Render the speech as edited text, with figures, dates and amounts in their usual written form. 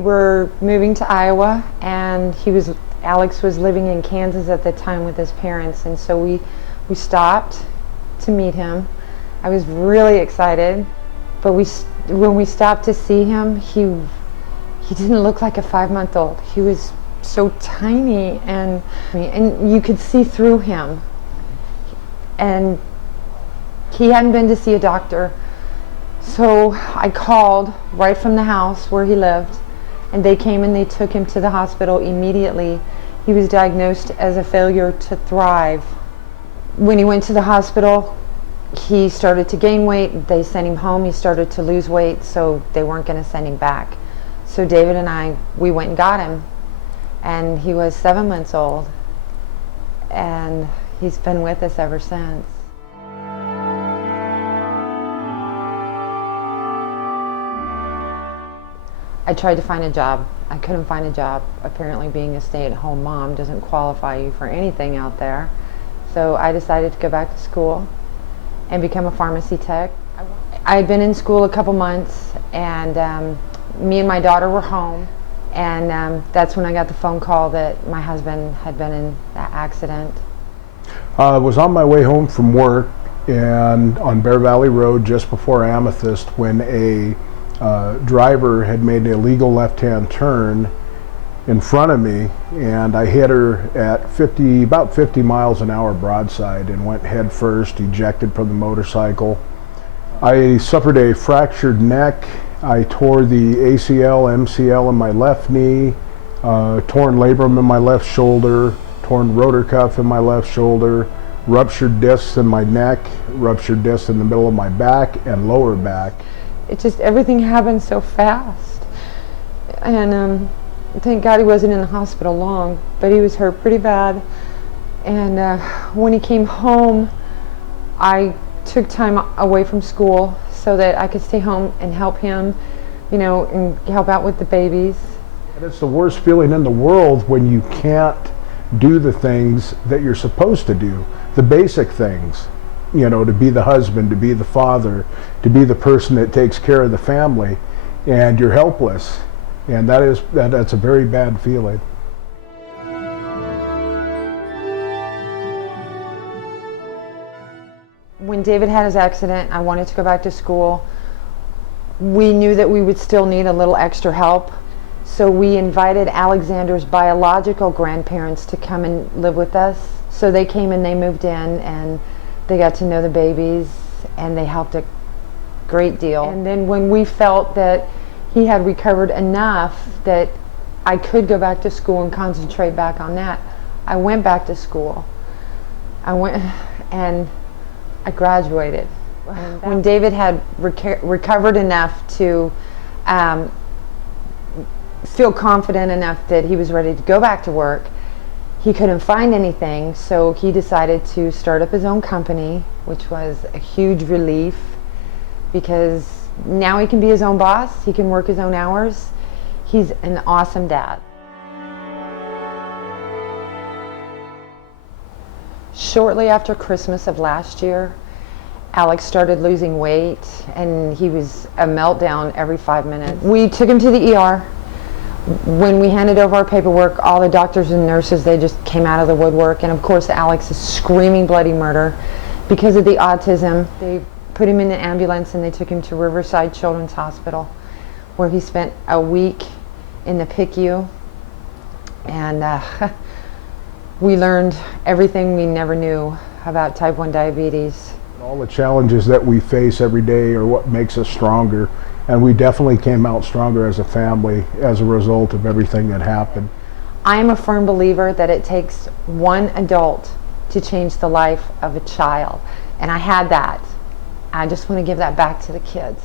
We were moving to Iowa, and Alex was living in Kansas at the time with his parents, and so we stopped to meet him. I was really excited, but when we stopped to see him, he didn't look like a 5-month-old. He was so tiny, and you could see through him. And he hadn't been to see a doctor, so I called right from the house where he lived, and they came and they took him to the hospital immediately. He was diagnosed as a failure to thrive. When he went to the hospital, he started to gain weight. They sent him home. He started to lose weight, so they weren't going to send him back. So David and we went and got him, and he was 7 months old, and he's been with us ever since. I tried to find a job. I couldn't find a job. Apparently being a stay-at-home mom doesn't qualify you for anything out there. So I decided to go back to school and become a pharmacy tech. I had been in school a couple months, and me and my daughter were home, and that's when I got the phone call that my husband had been in that accident. I was on my way home from work and on Bear Valley Road just before Amethyst when a driver had made an illegal left-hand turn in front of me, and I hit her at about 50 miles an hour broadside and went head first, ejected from the motorcycle. I suffered a fractured neck. I tore the ACL, MCL in my left knee, torn labrum in my left shoulder, torn rotor cuff in my left shoulder, ruptured discs in my neck, ruptured discs in the middle of my back and lower back. It just, everything happened so fast. And thank God he wasn't in the hospital long, but he was hurt pretty bad. And when he came home, I took time away from school so that I could stay home and help him, you know, and help out with the babies. It's the worst feeling in the world when you can't do the things that you're supposed to do, the basic things. You know, to be the husband, to be the father, to be the person that takes care of the family, and you're helpless, and that's a very bad feeling. When David had his accident, I wanted to go back to school. We knew that we would still need a little extra help, so we invited Alexander's biological grandparents to come and live with us. So they came and they moved in, and they got to know the babies, and they helped a great deal. And then when we felt that he had recovered enough that I could go back to school and concentrate back on that, I went back to school. I went and I graduated. When David had recovered enough to feel confident enough that he was ready to go back to work, he couldn't find anything, so he decided to start up his own company, which was a huge relief because now he can be his own boss, he can work his own hours. He's an awesome dad. Shortly after Christmas of last year, Alex started losing weight, and he was a meltdown every 5 minutes. We took him to the ER. When we handed over our paperwork, all the doctors and nurses, they just came out of the woodwork, and of course Alex is screaming bloody murder because of the autism. They put him in an ambulance and they took him to Riverside Children's Hospital, where he spent a week in the PICU, and we learned everything we never knew about type 1 diabetes. All the challenges that we face every day are what makes us stronger. And we definitely came out stronger as a family as a result of everything that happened. I am a firm believer that it takes one adult to change the life of a child. And I had that. I just want to give that back to the kids.